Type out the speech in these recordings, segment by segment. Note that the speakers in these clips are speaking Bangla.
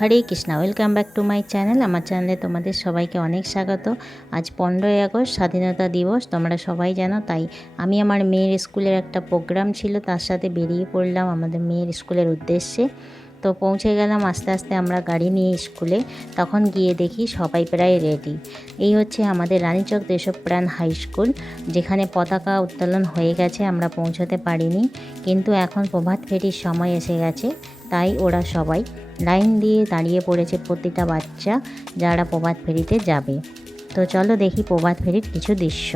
Hare Krishna, welcome back to my channel. আমার চ্যানেলে তোমাদের সবাইকে অনেক স্বাগত। আজ 15ই আগস্ট স্বাধীনতা দিবস, তোমরা সবাই জানো। তাই আমি আমার মেয়ের স্কুলের একটা প্রোগ্রাম ছিল, তার সাথে বেরিয়ে পড়লাম আমাদের মেয়ের স্কুলের উদ্দেশ্যে। তো পৌঁছে গেলাম আস্তে আস্তে আমরা গাড়ি নিয়ে স্কুলে। তখন গিয়ে দেখি সবাই প্রায় রেডি। এই হচ্ছে আমাদের রানীচক দেশপ্রাণ হাই স্কুল, যেখানে পতাকা উত্তোলন হয়ে গেছে। আমরা পৌঁছতে পারিনি, কিন্তু এখন প্রভাত ফেরির সময় এসে গেছে, তাই ওরা সবাই লাইন দিয়ে দাঁড়িয়ে পড়েছে, প্রতিটা বাচ্চা যারা প্রভাত ফেরিতে যাবে। তো চলো দেখি প্রভাত ফেরির কিছু দৃশ্য।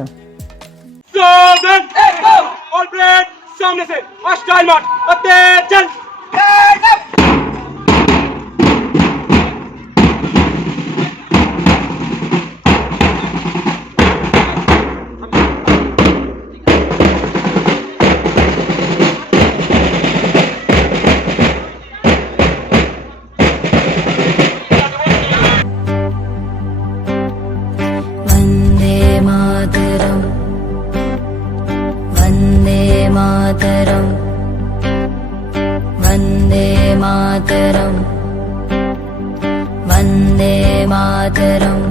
वंदे मातरम।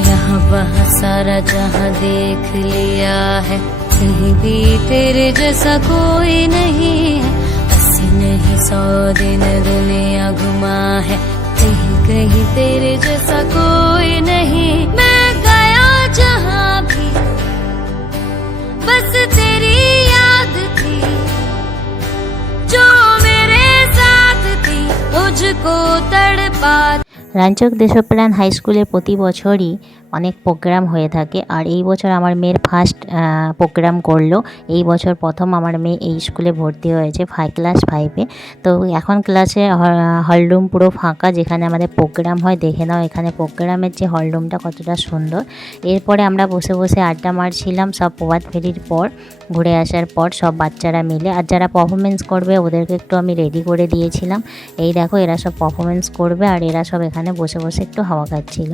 यहाँ वहाँ सारा जहाँ देख लिया है, कहीं भी तेरे जैसा कोई नहीं है। 80 नहीं 100 दिन दुनिया घुमा है, कहीं कहीं तेरे जैसा कोई नहीं। मैं गया जहाँ भी बस तेरी याद थी, जो मेरे साथ थी मुझको तड़पा। রানীচক দেশপ্রাণ হাই স্কুলে প্রতি বছরই অনেক প্রোগ্রাম হয়ে থাকে, আর এই বছর আমার মেয়ের ফার্স্ট প্রোগ্রাম করলো। এই বছর প্রথম আমার মেয়ে এই স্কুলে ভর্তি হয়েছে, ক্লাস 5-এ। তো এখন ক্লাসে হলরুম পুরো ফাঁকা, যেখানে আমাদের প্রোগ্রাম হয়। দেখে নাও এখানে প্রোগ্রামের যে হলরুমটা কতটা সুন্দর। এরপরে আমরা বসে বসে আড্ডা মারছিলাম, সব প্রভাত ফেরির পর ঘুরে আসার পর সব বাচ্চারা মিলে। আর যারা পারফরমেন্স করবে ওদেরকে একটু আমি রেডি করে দিয়েছিলাম। এই দেখো এরা সব পারফরমেন্স করবে, আর এরা সব এখানে বসে বসে একটু হাওয়া খাচ্ছিল।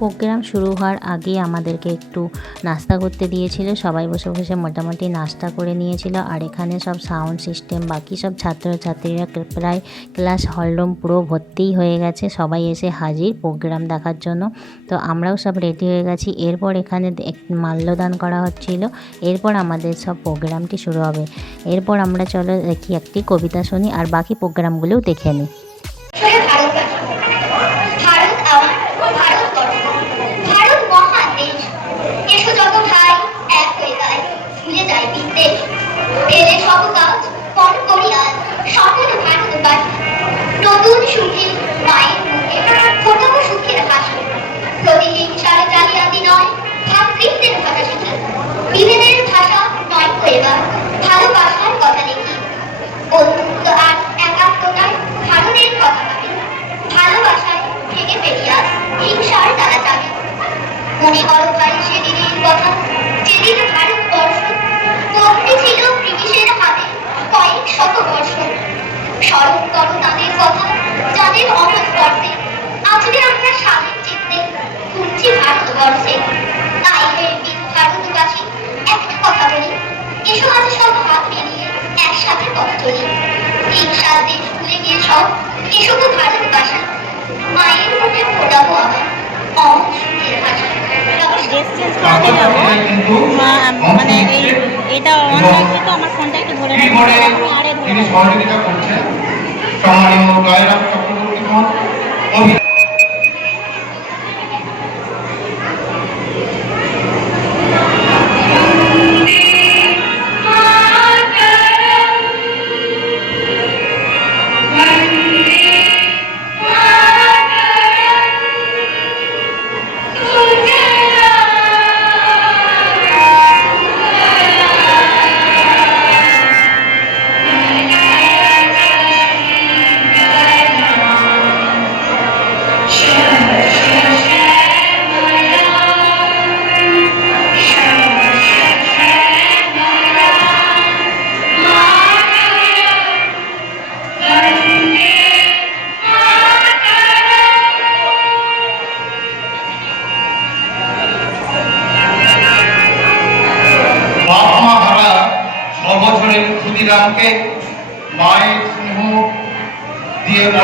প্রোগ্রাম শুরু হওয়ার আগে আমাদেরকে একটু নাস্তা করতে দিয়েছিল, সবাই বসে বসে মোটামুটি নাস্তা করে নিয়েছিল। আর এখানে সব সাউন্ড সিস্টেম, বাকি সব ছাত্রছাত্রীরা প্রায় ক্লাস হলরুম পুরো ভর্তিই হয়ে গেছে, সবাই এসে হাজির প্রোগ্রাম দেখার জন্য। তো আমরাও সব রেডি হয়ে গেছি। এরপর এখানে মাল্যদান করা হচ্ছিল, এরপর আমাদের সব প্রোগ্রামটি শুরু হবে। এরপর আমরা চলো দেখি একটি কবিতা শুনি, আর বাকি প্রোগ্রামগুলোও দেখে নিই। নতুন সুখে মায়ের মুখে ফোটাবো সুখের হাসি। প্রতিহিংসার জালিয়াতি নয়, ভাতৃত্বের ভাষা শিখি। বিভেদের ভাষা নয় এবার, ভালোবাসার কথা লিখি। বন্ধুত্ব আর একাত্মতায় ভারতের কথা ভাবি। ভালোবাসায় ভেঙে ফেলিয়া হিংসার তারা যাবে। মনে করো ভাই সেদিনের কথা, যেদিন ভারতবর্ষ বন্দী ছিল ব্রিটিশের হাতে কয়েক শত বর্ষ। স্মরণ করো তাদের কথা, যাদের অমর করতে আজকে আমরা স্বাধীন চিত্তে ঘুরছি ভারতবর্ষে। তাই ভারতবাসী একটা কথা বলি, এসো আজ সব হাত মিলিয়ে একসাথে পথ চলি। হিংসার দেশ ভুলে গিয়ে সব এসো তো ভারতবাসী, মায়ের মুখে ফোটাবো আবার অমর সুখের হাসি। মানে এটা অন রাখবে তো, আমার ফোনটা একটু ধরে রাখবে, আরে ধরে সহযোগিতা করছেন সম্মানীয় জয়রাম চক্রবর্তী মহোদয়।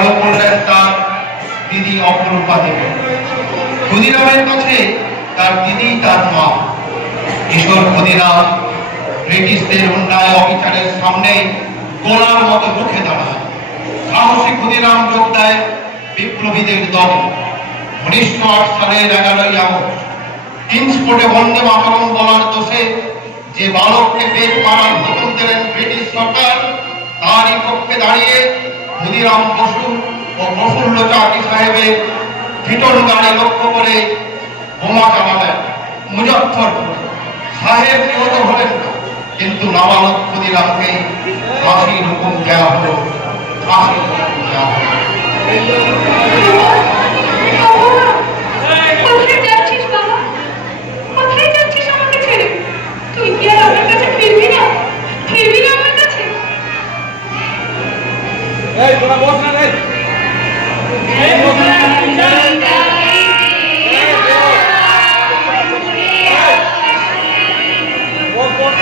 বড় করলেন তার দিদি অপরূপা দেবী। ক্ষুদিরামের কাছে তার দিদি তার মা। কিশোর ক্ষুদিরাম ব্রিটিশদের অন্যায় অবিচারের সামনে গোলার মতো রুখে দাঁড়ায়। সাহসী ক্ষুদিরাম যোগ দেয় বিপ্লবীদের দল। 1908 সালের 11ই আগস্ট 3 স্পটে বন্দে মাতরম বলার দোষে যে বালককে পেট মারার হুকুম দিলেন ব্রিটিশ সরকার, তারই পক্ষে দাঁড়িয়ে ক্ষুদিরাম বসু ও প্রফুল্ল চাকি সাহেবের ফিটন গাড়ি লক্ষ্য করে বোমা চালালেন মুজফ্ফরপুরে। সাহেব নিহত হলেন না, কিন্তু নাবালক ক্ষুদিরামকে ফাঁসির হুকুম দেওয়া হলো। ফাঁসির হুকুম দেওয়া হলো। কোথায় যাচ্ছিস বাবা? কোথায় যাচ্ছিস আমাকে ছেড়ে? তুই কি আর আমার কাছে ফিরবি না? ফিরবি না আমার কাছে? এই তোরা বস না রে। এই বস না। বস বস।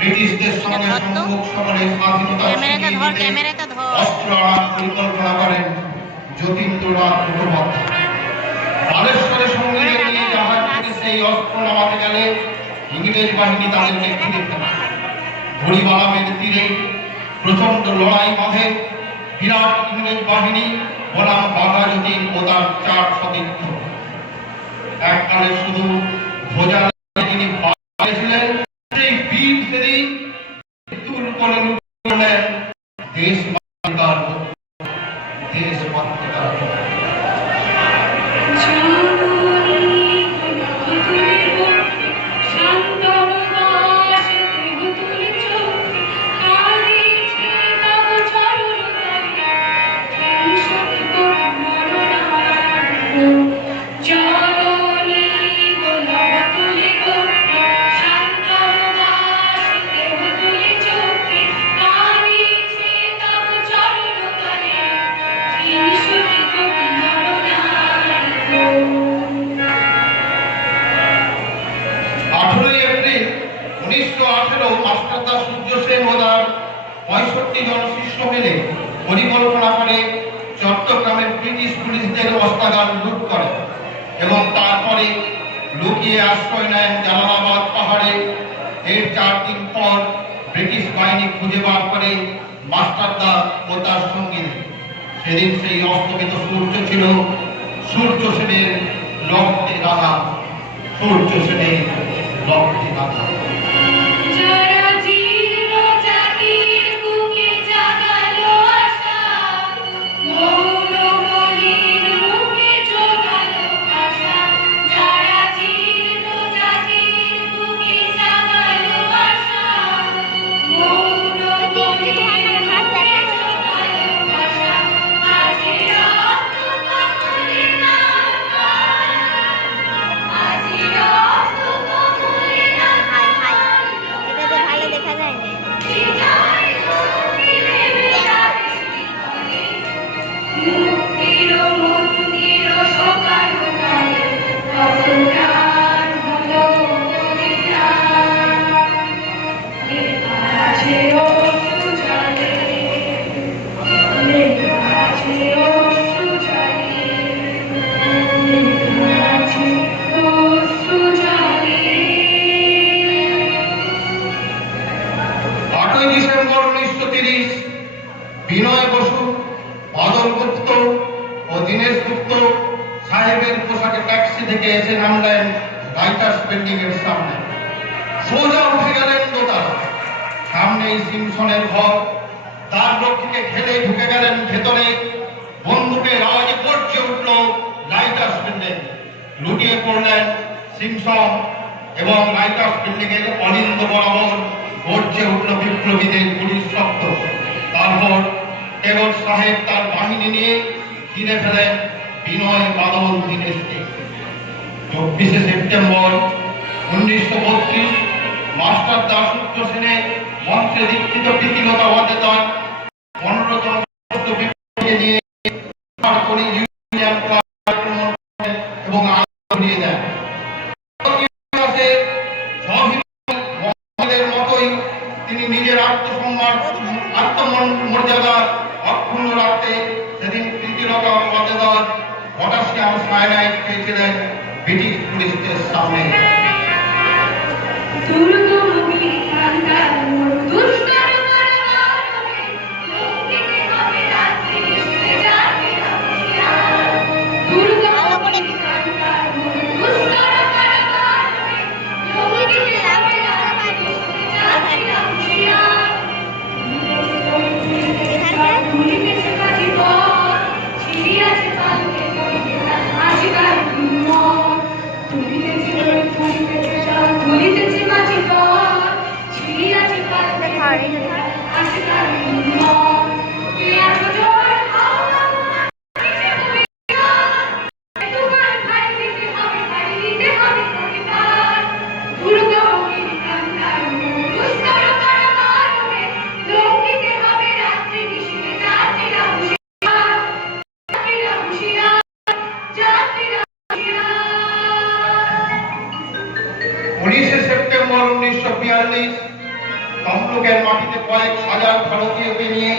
ব্রিটিশদের সঙ্গে সম্মুখ সমরে স্বাধীনতা অস্ত্র আনার পরিকল্পনা করেন যতীন্দ্রনাথ মুখোপাধ্যায়। বালেশ্বরে সঙ্গে নিয়ে জাহাজ থেকে সেই অস্ত্র নামাতে গেলে ইংরেজ বাহিনী তাদেরকে ঘিরে ফেলে। হরিবালামের তীরে প্রচন্ড লড়াই বাঁধে বিরাট ইংরেজ বাহিনী বনাম বাঘা যতীন ও তার 4 সতীর্থ। এককালে শুধু ভোজা তিনি ছিলেন, সেই বীর সেদিন মৃত্যুর কোলে লুটালেন দেশ মাতৃকার দেশ মাতৃকার। মাস্টারদা সূর্য সেন ও তার 65 জন শিষ্য মিলে পরিকল্পনা করে চট্টগ্রামের ব্রিটিশ পুলিশদের অস্ত্রাগার লুট করে এবং তারপরে লুকিয়ে আশ্রয় নেন জালালাবাদ পাহাড়ে এর 4 দিন পর ব্রিটিশ বাহিনী খুঁজে বার করে মাস্টারদা ও তার সঙ্গীদের। সেদিন সেই অস্তমিত সূর্য ছিল সূর্য সেনের রক্তে রাঙা, সূর্য সেনের রক্তে রাঙা। যারা জীর্ণ জাতির বুকে জাগালো আশা, মৌন বলির মুখে জোগালো ভাষা। যারা জীর্ণ জাতির বুকে জাগালো আশা, মৌন বলির মুখে জোগালো ভাষা। আজি রক্ত কমলে নামা, আজি রক্ত কমলে নামা। এটাতে ভালো দেখা যায় না। মুক্তির মন্দির সকাল কালে কত প্রাণ হলো বলিদান। লেখা আছে অশ্রু জলে, লেখা আছে অশ্রু জলে, লেখা আছে অশ্রু জলে। 8ই ডিসেম্বর 1930 বিনয় বসু, বাদল গুপ্ত ও দীনেশ গুপ্ত সাহেবের পোশাকে ট্যাক্সি থেকে এসে নামলেন রাইটার্স বিল্ডিং এর সামনে। সোজা উঠে গেলেন দোতলা। সামনেই সিমসনের ঘর। তার রক্ষীকে ঠেলে ঢুকে গেলেন ভেতরে। বন্দুকের আওয়াজে গর্জে উঠল রাইটার্স বিল্ডিং। লুটিয়ে পড়লেন সিমসন এবং রাইটার্স বিল্ডিং এর অলিন্দ বরাবর গর্জে উঠল বিপ্লবীদের গুলির শব্দ। তারপর টেলর সাহেব তার বাহিনী নিয়ে ঘিরে ফেলেন বিনয়, বাদল, দীনেশকে। 24শে সেপ্টেম্বর 1932 মাস্টারদা সূর্য সেনের মন্ত্রে দীক্ষিত প্রীতিলতা ওয়াদ্দেদার 15 জন বিপ্লবীকে নিয়ে করে ইউনিয়ন ক্লাব আক্রমণ করেন এবং আগুন ধরিয়ে দেন। মহাবীরের মতোই তিনি নিজের আত্মমর্যাদা অক্ষুণ্ণ রাখতে সেদিন প্রীতিলতা ওয়াদ্দেদার পটাশিয়াম সায়ানাইড খেয়েছিলেন ব্রিটিশ পুলিশদের সামনে। দুর্গমী কান্তার দুষ্কর পরবার হবে, লক্ষ্মীকে হবে রাত্রি নিশুতে জাগে হুঁশিয়ার। দুর্গমী কান্তার দুষ্কর পরবার হবে, লক্ষ্মীকে হবে রাত্রি নিশুতে জাগে হুঁশিয়ার। ভুলিতেছে কাজী পর, ছিড়িয়াছে পালকে আজিকার মন। ভুলিতেছে মাঝি পর, ছিড়িয়াছে পালকে আজিকার মন। কে আছো জোর হাওয়া নিচে হবে গান, তোমার ভাই দিতে হবে, ভাই দিতে হবে পরিবার। দুর্গমী কান্তার দুষ্কর পরবার হবে, লক্ষ্মীকে হবে রাত্রি নিশুতে যাত্রীরা হুঁশিয়ার, যাত্রীরা হুঁশিয়ার, যাত্রীরা হুঁশিয়ার। 19শে সেপ্টেম্বর 1942 তমলুকের মাটিতে কয়েক হাজার ভারতীয়কে নিয়ে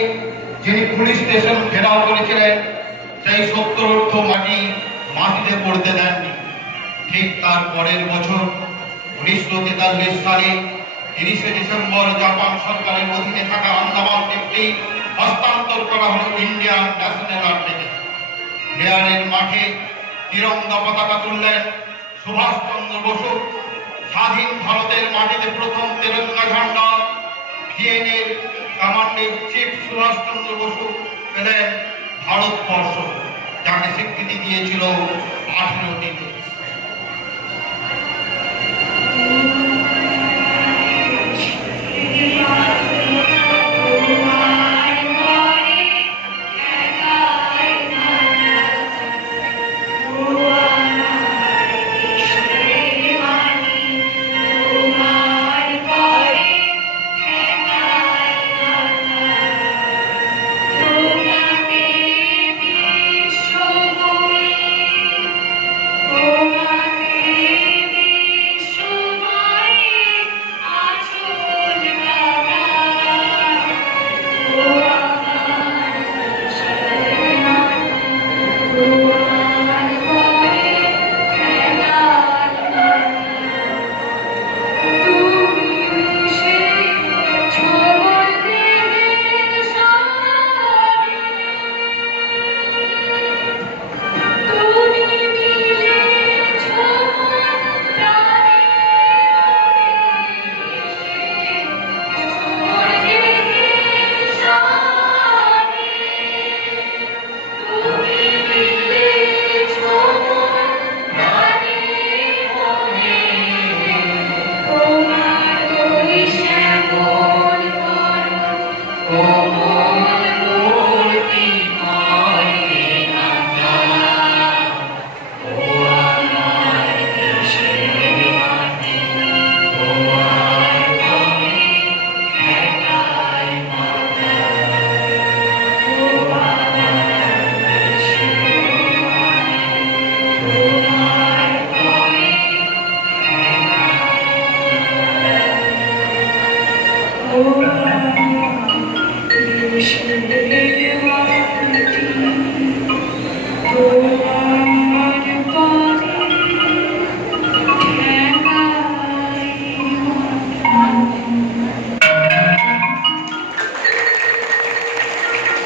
যিনি পুলিশ স্টেশন ঘেরাও করেছিলেন, সেই 70 মাটি মাটিতে পড়তে দেননি। ঠিক তার পরের বছর 1943 সালে 30শে ডিসেম্বর জাপান সরকারের অধীনে থাকা আন্দামান দ্বীপটি হস্তান্তর করা হল ইন্ডিয়ান ন্যাশনাল আর্মিকে। লেয়ারের মাঠে তিরঙ্গা পতাকা তুললেন সুভাষচন্দ্র বসু। স্বাধীন ভারতের মাটিতে প্রথম তিরঙ্গা ঝান্ডা ভিএনের কমান্ডার চিফ সুভাষচন্দ্র বসু পেলেন ভারতবর্ষ, যাকে স্বীকৃতি দিয়েছিল 18টি দেশ। Oh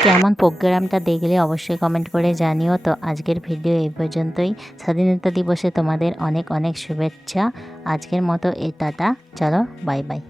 কেমন প্রোগ্রামটা দেখলে অবশ্যই কমেন্ট করে জানিও। তো আজকের ভিডিও এই পর্যন্তই। স্বাধীনতা দিবসে তোমাদের অনেক অনেক শুভেচ্ছা। আজকের মতো এই টাটা, চলো বাই বাই।